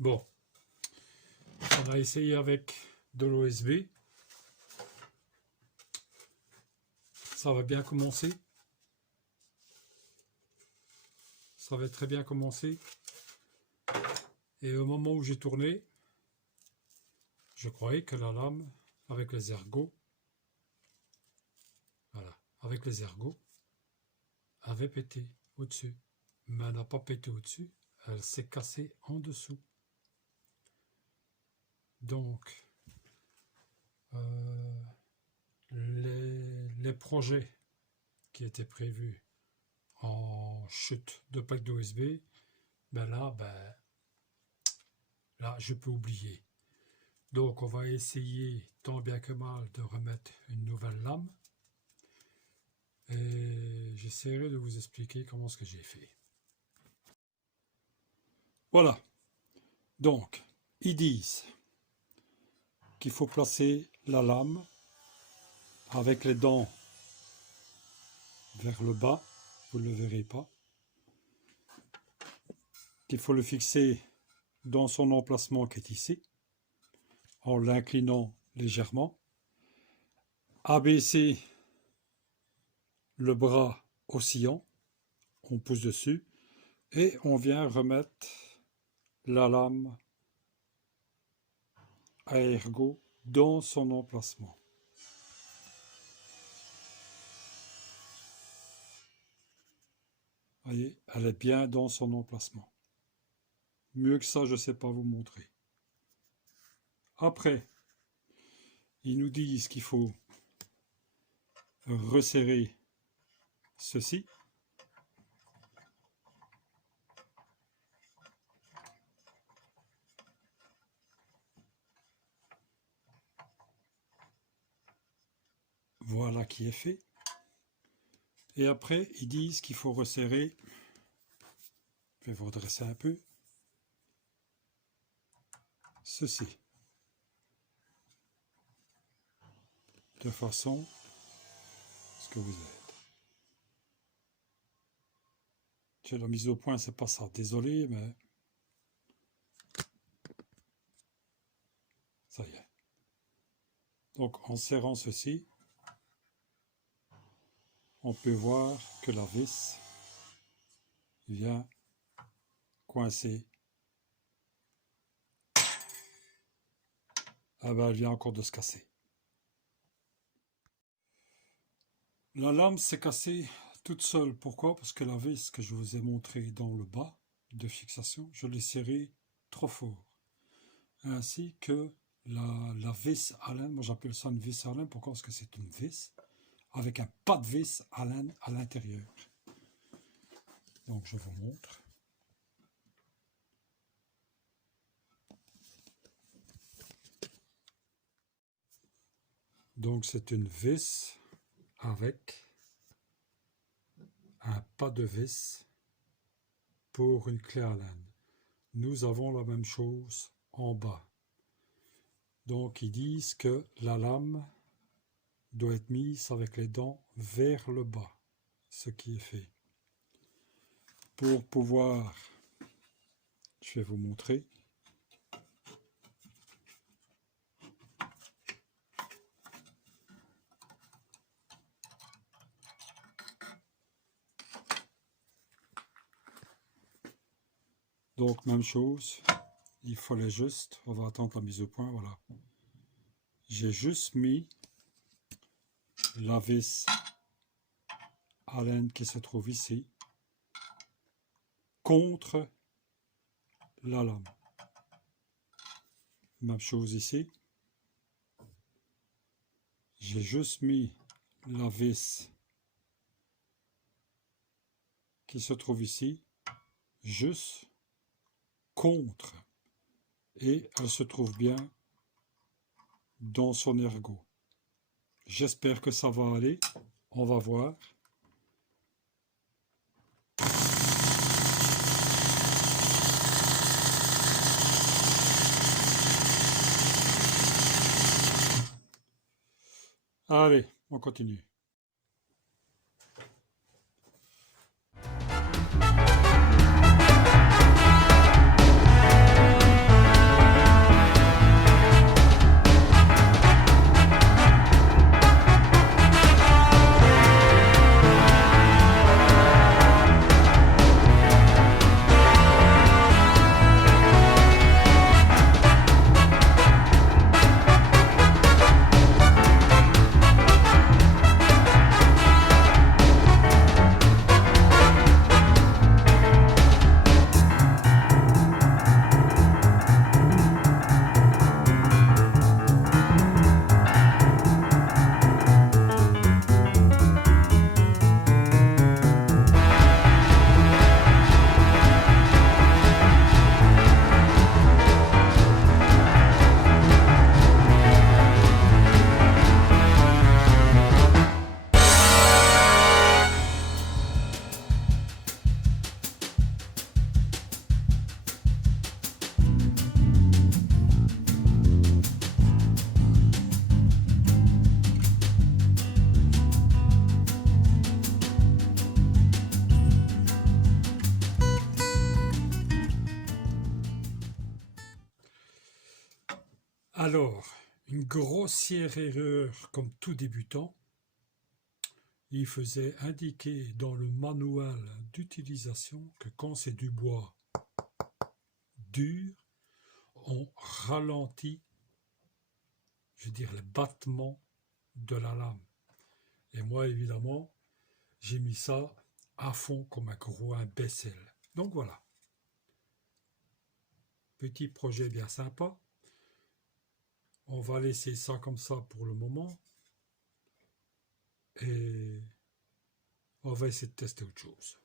Bon, on a essayé avec de l'OSB. Ça va bien commencer. Ça va très bien commencer. Et au moment où j'ai tourné, je croyais que la lame, avec les ergots, voilà, avec les ergots, avait pété au-dessus. Mais elle n'a pas pété au-dessus, elle s'est cassée en dessous. Donc, les projets qui étaient prévus en chute de pack d'OSB, là, je peux oublier. Donc, on va essayer tant bien que mal de remettre une nouvelle lame. Et j'essaierai de vous expliquer comment ce que j'ai fait. Voilà. Donc, ils disent qu'il faut placer la lame avec les dents vers le bas, vous ne le verrez pas, qu'il faut le fixer dans son emplacement qui est ici, en l'inclinant légèrement, abaisser le bras oscillant, on pousse dessus, et on vient remettre la lame à ergot dans son emplacement. Vous voyez, elle est bien dans son emplacement. Mieux que ça, je ne sais pas vous montrer. Après, ils nous disent qu'il faut resserrer ceci. Voilà qui est fait. Et après, ils disent qu'il faut resserrer, je vais vous redresser un peu, ceci. De façon à ce que vous êtes. J'ai la mise au point, c'est pas ça, désolé, mais ça y est. Donc en serrant ceci, on peut voir que la vis vient coincer. Ah ben, elle vient encore de se casser. La lame s'est cassée toute seule. Pourquoi? Parce que la vis que je vous ai montré dans le bas de fixation, je l'ai serrée trop fort. Ainsi que la vis Allen, moi j'appelle ça une vis Allen, pourquoi? Parce que c'est une vis avec un pas de vis Allen à l'intérieur. Donc je vous montre. Donc c'est une vis avec un pas de vis pour une clé Allen. Nous avons la même chose en bas. Donc ils disent que la lame doit être mise avec les dents vers le bas, ce qui est fait. Pour pouvoir, je vais vous montrer. Donc même chose, il fallait juste, on va attendre la mise au point, voilà. J'ai juste mis la vis Allen qui se trouve ici contre la lame. Même chose ici. J'ai juste mis la vis qui se trouve ici, juste contre. Et elle se trouve bien dans son ergot. J'espère que ça va aller. On va voir. Allez, on continue. Alors, une grossière erreur comme tout débutant, il faisait indiquer dans le manuel d'utilisation que quand c'est du bois dur, on ralentit, je veux dire, les battements de la lame. Et moi, évidemment, j'ai mis ça à fond comme un gros imbécile. Donc voilà. Petit projet bien sympa. On va laisser ça comme ça pour le moment. Et on va essayer de tester autre chose.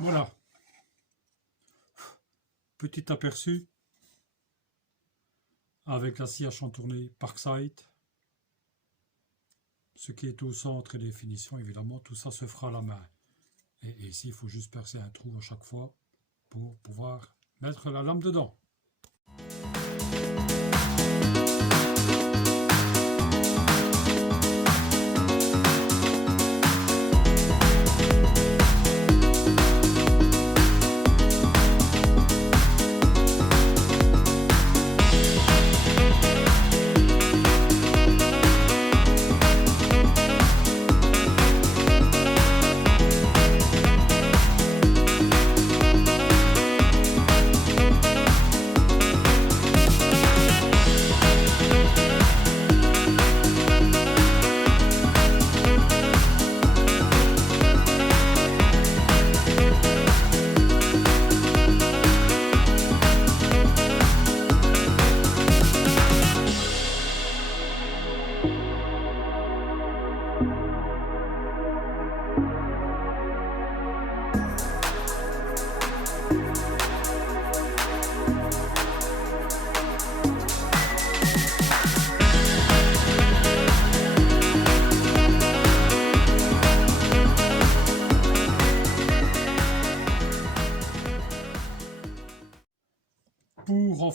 Voilà. Petit aperçu avec la scie à chantourner Parkside. Ce qui est au centre et les finitions, évidemment, tout ça se fera à la main. Et ici, il faut juste percer un trou à chaque fois pour pouvoir mettre la lame dedans.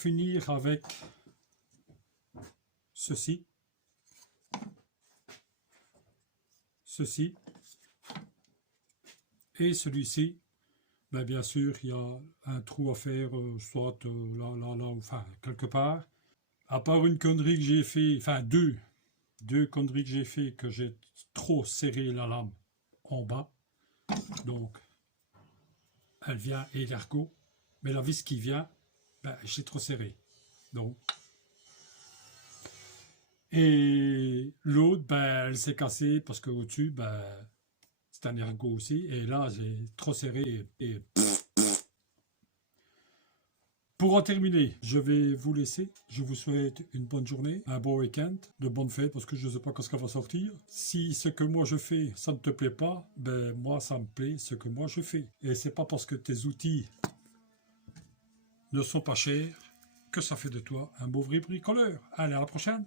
finir avec ceci. Ceci. Et celui-ci, ben bien sûr, il y a un trou à faire, soit là, enfin, quelque part. À part une connerie que j'ai fait, enfin deux conneries que j'ai fait, que j'ai trop serré la lame en bas. Donc, elle vient et l'ergot. Mais la vis qui vient, ben, j'ai trop serré. Donc, et l'autre, ben, elle s'est cassée parce qu'au-dessus, ben, c'est un ergot aussi. Et là, j'ai trop serré et pour en terminer, je vais vous laisser. Je vous souhaite une bonne journée, un bon week-end, de bonnes fêtes parce que je ne sais pas quand ça va sortir. Si ce que moi je fais, ça ne te plaît pas, ben moi ça me plaît ce que moi je fais. Et c'est pas parce que tes outils ne sont pas chers que ça fait de toi un mauvais bricoleur. Allez, à la prochaine!